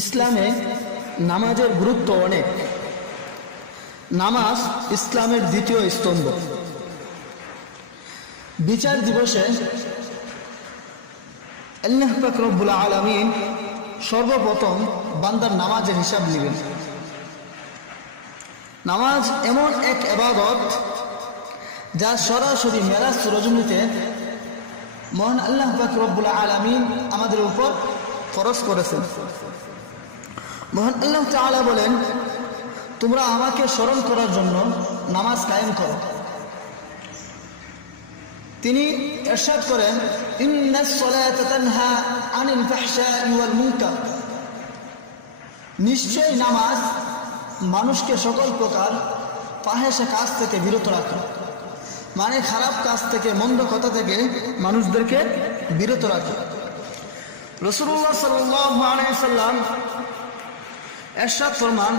ইসলামে নামাজের গুরুত্ব অনেক। নামাজ ইসলামের দ্বিতীয় স্তম্ভ। বিচার দিবসে আল্লাহ পাক রব্বুল আলামিন সর্বপ্রথম বান্দার নামাজের হিসাব নেবেন। নামাজ এমন এক ইবাদত যা সরাসরি মেরাজ রজনীতে মহান আল্লাহ পাক রব্বুল আলামিন আমাদের উপর ফরজ করেছেন। মহান আল্লাহ তাআলা বলেন, তোমরা আমাকে স্মরণ করার জন্য নামাজ কায়েম করো। তিনি ইরশাদ করেন, ইন্নাস সালাতা তানহা আনিল ফাহশাই ওয়াল মুনকার। নিশ্চয়ই নামাজ মানুষকে সকল প্রকার ফাহেসা কাজ থেকে বিরত রাখে, মানে খারাপ কাজ থেকে, মন্দ কথা থেকে মানুষদেরকে বিরত রাখে। রাসূলুল্লাহ সাল্লাল্লাহু আলাইহি ওয়াসাল্লাম ইরশাদ ফরমান,